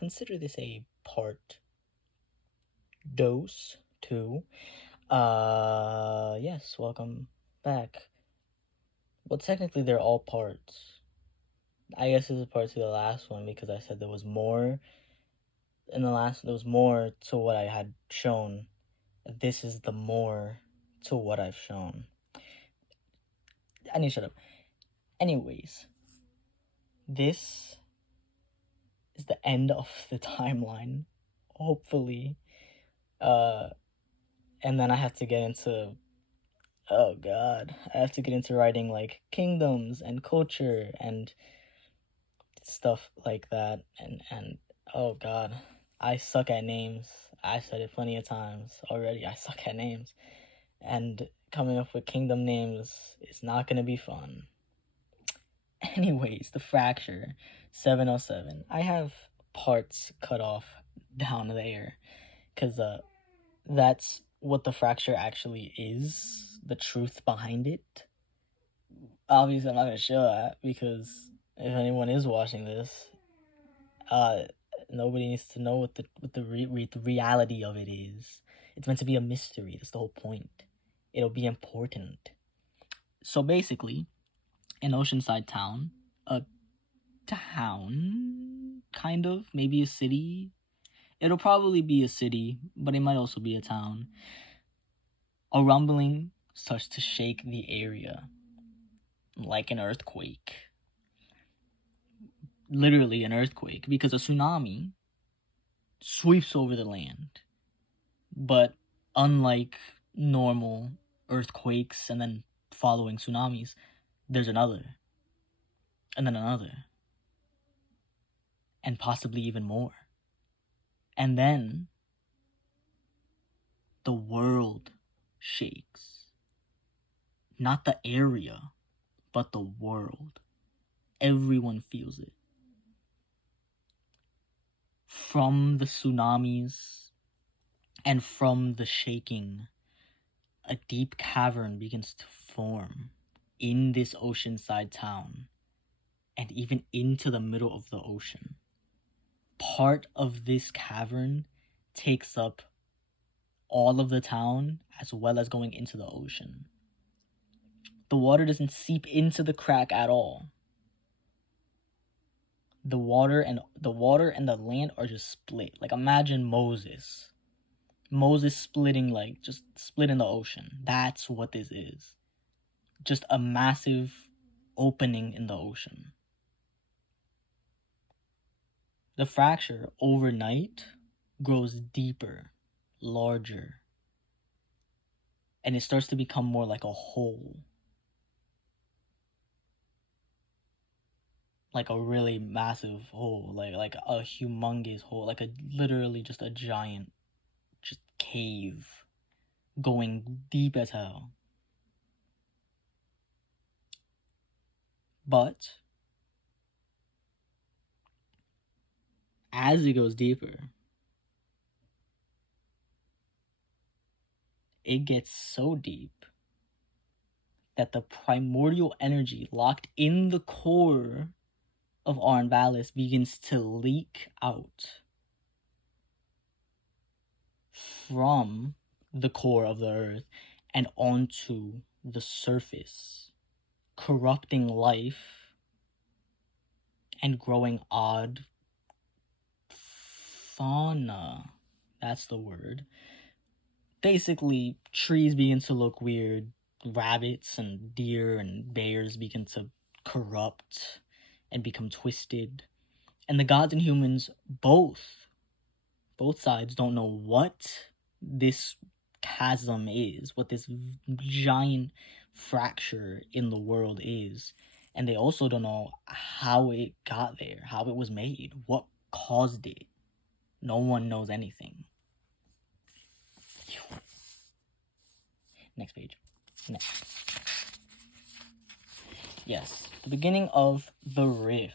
consider this a part dose 2. Yes, welcome back. Well, technically they're all parts. I guess this is part to the last one because I said there was more in the last, there was more to what I had shown. This is the more to what I've shown. I need to shut up. Anyways, this is the end of the timeline, hopefully. And then I have to get into, oh god, I have to get into writing like kingdoms and culture and stuff like that. And oh god, I suck at names. I said it plenty of times already. I suck at names. And coming up with kingdom names is not gonna be fun. Anyways, the fracture 707. I have parts cut off down there because that's what the fracture actually is, the truth behind it. Obviously, I'm not gonna show that because if anyone is watching this, nobody needs to know what the reality of it is. It's meant to be a mystery. That's the whole point. It'll be important. So basically, an oceanside town, a town, kind of, maybe a city. It'll probably be a city, but it might also be a town. A rumbling starts to shake the area like an earthquake. Literally an earthquake, because a tsunami sweeps over the land. But unlike normal earthquakes and then following tsunamis, there's another, and then another, and possibly even more. And then the world shakes. Not the area, but the world. Everyone feels it. From the tsunamis and from the shaking, a deep cavern begins to form in this oceanside town and even into the middle of the ocean. Part of this cavern takes up all of the town as well as going into the ocean. The water doesn't seep into the crack at all. The water and the land are just split. Like imagine Moses splitting, like just split in the ocean. That's what this is. Just a massive opening in the ocean. The fracture overnight grows deeper, larger, and it starts to become more like a hole. Like a really massive hole, like a humongous hole, like literally just a giant just cave going deep as hell. But as it goes deeper, it gets so deep that the primordial energy locked in the core of Arn Vallis begins to leak out from the core of the earth and onto the surface, corrupting life and growing odd fauna. That's the word. Basically, trees begin to look weird, rabbits and deer and bears begin to corrupt and become twisted, and the gods and humans both sides don't know what this chasm is, what this giant fracture in the world is, and they also don't know how it got there, how it was made, what caused it. No one knows anything. Next page. Next. Yes, the beginning of the rift.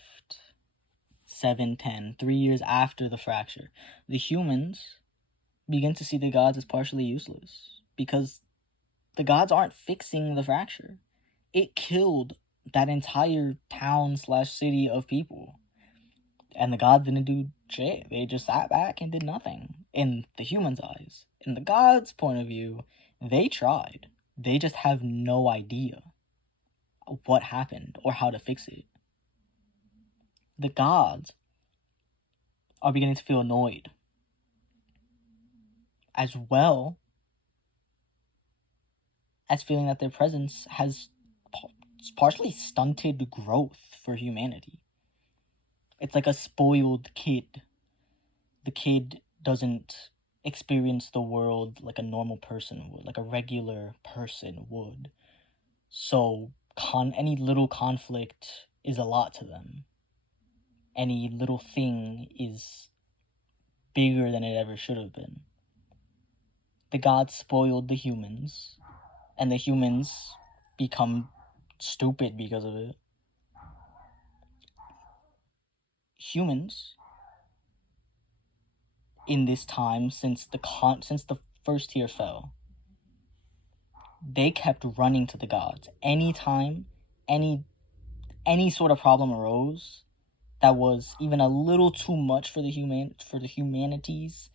710, 3 years after the fracture. The humans begin to see the gods as partially useless because the gods aren't fixing the fracture. It killed that entire town / city of people, and the gods didn't do shit, they just sat back and did nothing in the humans' eyes. In the gods' point of view, they tried. They just have no idea what happened or how to fix it. The gods are beginning to feel annoyed, as well as feeling that their presence has partially stunted growth for humanity. It's like a spoiled kid. The kid doesn't experience the world like a normal person would, like a regular person would. So any little conflict is a lot to them. Any little thing is bigger than it ever should have been. The gods spoiled the humans, and the humans become stupid because of it. Humans, in this time, since the first tier fell, they kept running to the gods. Anytime any sort of problem arose that was even a little too much for the humanities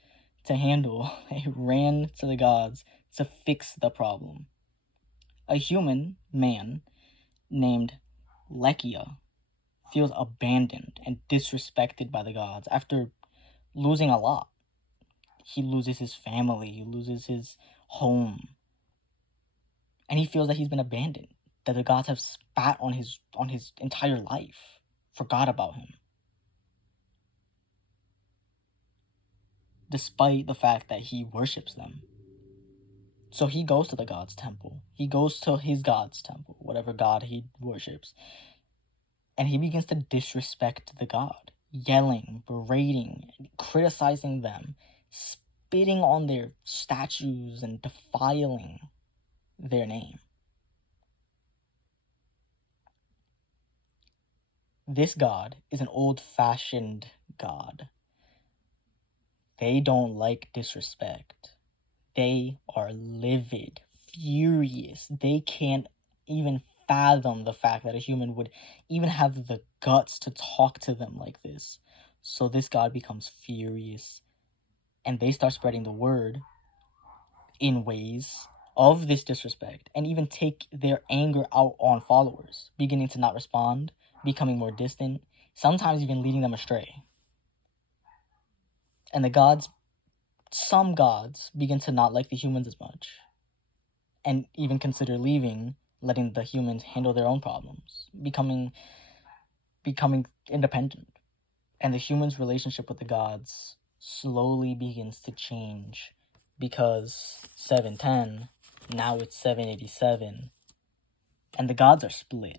to handle, they ran to the gods to fix the problem. A human man named Lekia feels abandoned and disrespected by the gods after losing a lot. He loses his family, he loses his home, and he feels that he's been abandoned, that the gods have spat on his entire life, forgot about him. Despite the fact that he worships them. So he goes to the god's temple. He goes to his god's temple, whatever god he worships. And he begins to disrespect the god, yelling, berating, criticizing them, spitting on their statues and defiling their name. This god is an old-fashioned god. They don't like disrespect. They are livid, furious. They can't even fathom the fact that a human would even have the guts to talk to them like this. So this god becomes furious, and they start spreading the word in ways of this disrespect, and even take their anger out on followers, beginning to not respond, becoming more distant, sometimes even leading them astray. And some gods begin to not like the humans as much, and even consider leaving, letting the humans handle their own problems, becoming independent. And the humans' relationship with the gods slowly begins to change, because 710, now it's 787, and the gods are split.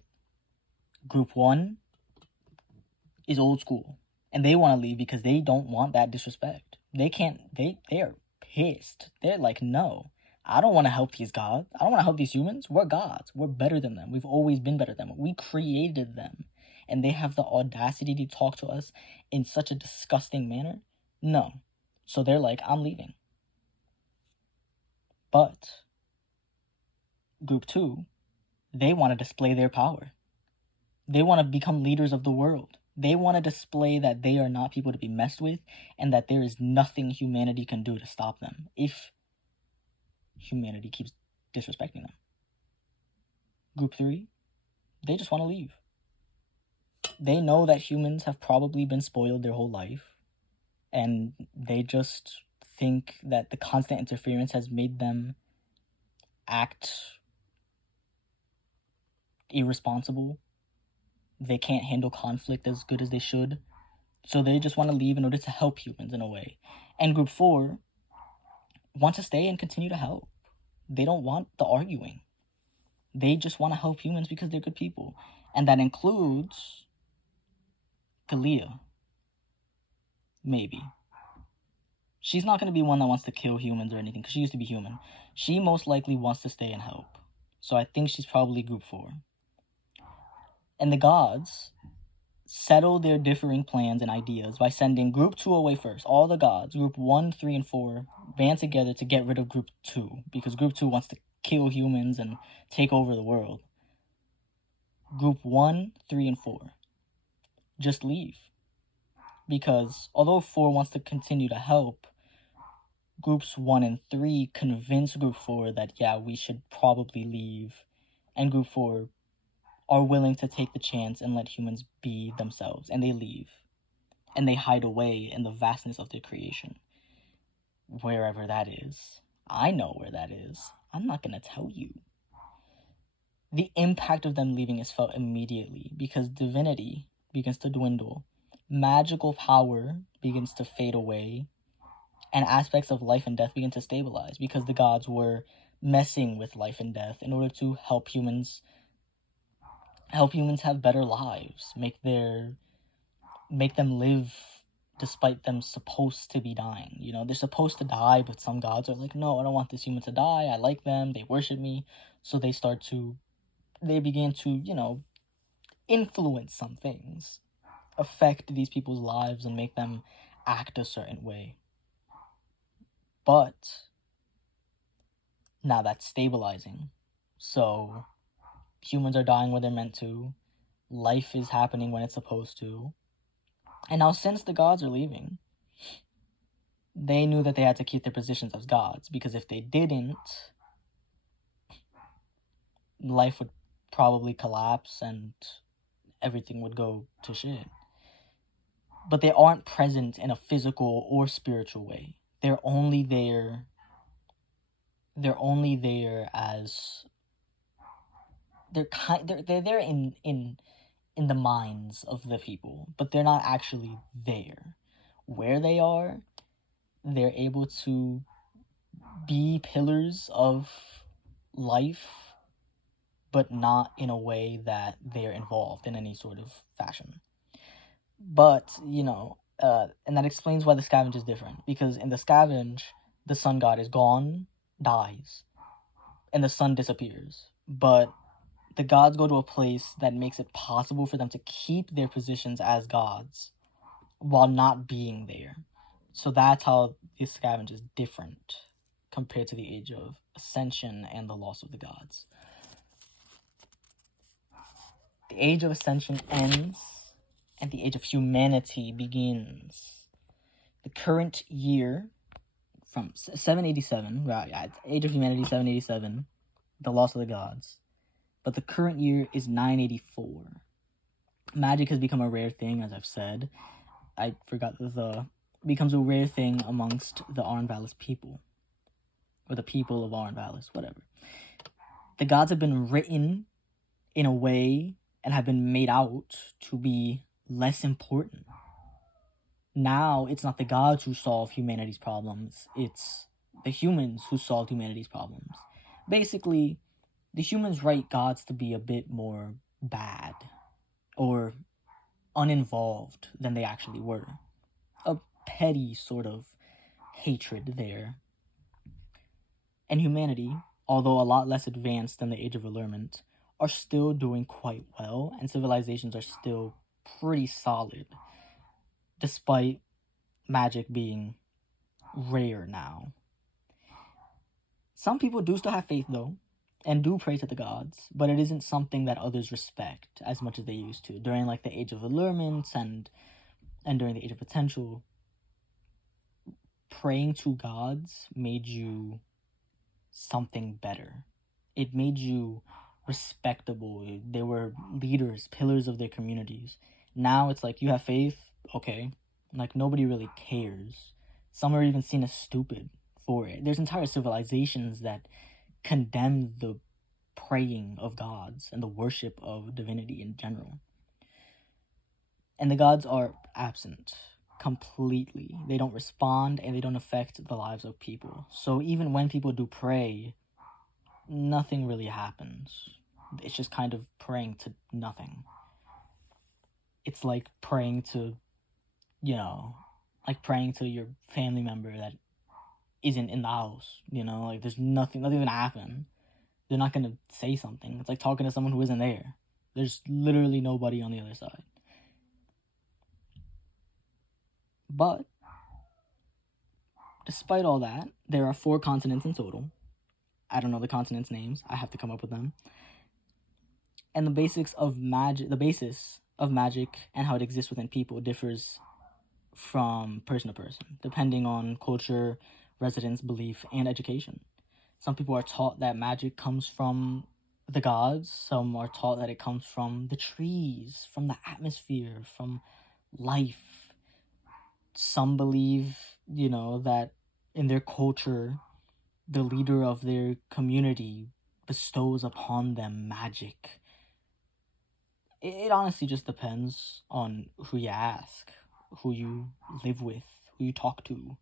Group 1 is old school, and they want to leave because they don't want that disrespect. They are pissed. They're like, no, I don't want to help these gods. I don't want to help these humans. We're gods. We're better than them. We've always been better than them. We created them. And they have the audacity to talk to us in such a disgusting manner? No. So they're like, I'm leaving. But Group 2, they want to display their power. They want to become leaders of the world. They want to display that they are not people to be messed with, and that there is nothing humanity can do to stop them if humanity keeps disrespecting them. Group 3, they just want to leave. They know that humans have probably been spoiled their whole life, and they just think that the constant interference has made them act irresponsible. They can't handle conflict as good as they should. So they just want to leave in order to help humans in a way. And Group 4 want to stay and continue to help. They don't want the arguing. They just want to help humans because they're good people. And that includes Galia. Maybe. She's not going to be one that wants to kill humans or anything, because she used to be human. She most likely wants to stay and help. So I think she's probably Group 4. And the gods settle their differing plans and ideas by sending Group 2 away first. All the gods, Group 1, 3, and 4, band together to get rid of Group 2, because Group 2 wants to kill humans and take over the world. Group 1, 3, and 4 just leave. because although 4 wants to continue to help, groups 1 and 3 convince group 4 that, yeah, we should probably leave, and group 4 are willing to take the chance and let humans be themselves, and they leave, and they hide away in the vastness of their creation, wherever that is. I know where that is. I'm not going to tell you. The impact of them leaving is felt immediately because divinity begins to dwindle, magical power begins to fade away, and aspects of life and death begin to stabilize because the gods were messing with life and death in order to help humans have better lives, make them live despite them supposed to be dying. You know, they're supposed to die, but some gods are like, no, I don't want this human to die. I like them. They worship me. So they begin to, you know, influence some things, affect these people's lives and make them act a certain way. But now that's stabilizing. So humans are dying when they're meant to. Life is happening when it's supposed to. And now since the gods are leaving, they knew that they had to keep their positions as gods, because if they didn't, life would probably collapse and everything would go to shit. But they aren't present in a physical or spiritual way. They're only there as they're there in the minds of the people, but they're not actually there. Where they are, they're able to be pillars of life, but not in a way that they're involved in any sort of fashion. But, you know, and that explains why the Scavenge is different, because in the Scavenge, the sun god is gone, dies, and the sun disappears. But the gods go to a place that makes it possible for them to keep their positions as gods while not being there. So that's how the Scavenge is different compared to the Age of Ascension and the Loss of the Gods. The Age of Ascension ends, and the Age of Humanity begins. The current year, from 787, right, Age of Humanity 787, the Loss of the Gods. But the current year is 984. Magic has become a rare thing, as I've said. I forgot becomes a rare thing amongst the Arenvalis people. Or the people of Arenvalis, whatever. The gods have been written in a way and have been made out to be less important. Now, it's not the gods who solve humanity's problems, it's the humans who solve humanity's problems. Basically, the humans write gods to be a bit more bad or uninvolved than they actually were. A petty sort of hatred there. And humanity, although a lot less advanced than the Age of Allurement, are still doing quite well, and civilizations are still pretty solid, despite magic being rare now. Some people do still have faith, though, and do pray to the gods, but it isn't something that others respect as much as they used to. During, like, the Age of Allurement and during the Age of Potential, praying to gods made you something better. It made you respectable. They were leaders, pillars of their communities. Now it's like, you have faith, okay. Like, nobody really cares. Some are even seen as stupid for it. There's entire civilizations that condemn the praying of gods and the worship of divinity in general. And the gods are absent completely. They don't respond, and they don't affect the lives of people. So even when people do pray, nothing really happens. It's just kind of praying to nothing. It's like praying to, you know, like praying to your family member that isn't in the house, you know, like there's nothing gonna happen. They're not gonna say something. It's like talking to someone who isn't there. There's literally nobody on the other side. But despite all that, there are 4 continents in total. I don't know the continents' names. I have to come up with them. And the basis of magic and how it exists within people differs from person to person, depending on culture, residence, belief, and education. Some people are taught that magic comes from the gods, some are taught that it comes from the trees, from the atmosphere, from life. Some believe, that in their culture, the leader of their community bestows upon them magic. It honestly just depends on who you ask, who you live with, who you talk to.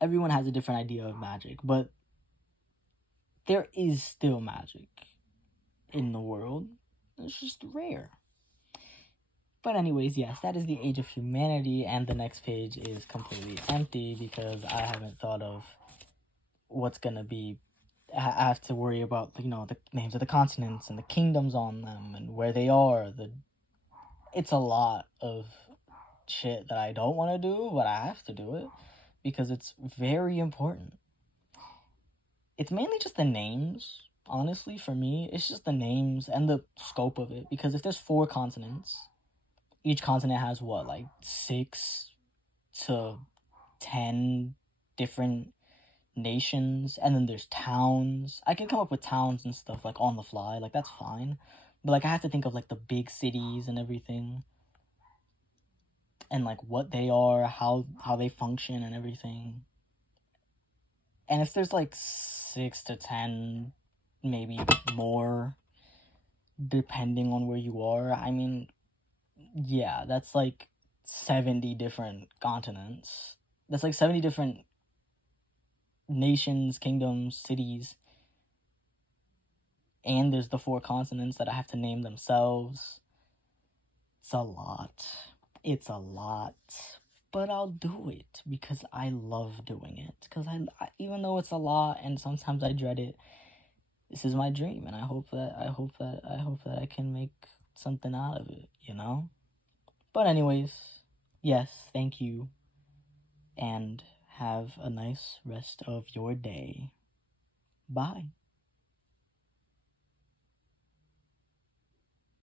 Everyone has a different idea of magic, but there is still magic in the world. It's just rare. But anyways, yes, that is the age of humanity, and the next page is completely empty because I haven't thought of what's gonna be. I have to worry about, the names of the continents and the kingdoms on them and where they are. It's a lot of shit that I don't want to do, but I have to do it because it's very important. It's mainly just the names, honestly, for me. It's just the names and the scope of it, because if there's 4 continents, each continent has what, like 6 to 10 different nations, and then there's towns. I can come up with towns and stuff like on the fly, like that's fine, but like I have to think of like the big cities and everything, and like what they are, how they function and everything. And if there's like 6 to 10, maybe more, depending on where you are, I mean, yeah, that's like 70 different continents. That's like 70 different nations, kingdoms, cities. And there's the 4 continents that I have to name themselves. It's a lot. It's a lot. But I'll do it because I love doing it. Because even though it's a lot and sometimes I dread it, this is my dream, and I hope that I can make something out of it, But anyways, yes, thank you, and have a nice rest of your day. Bye.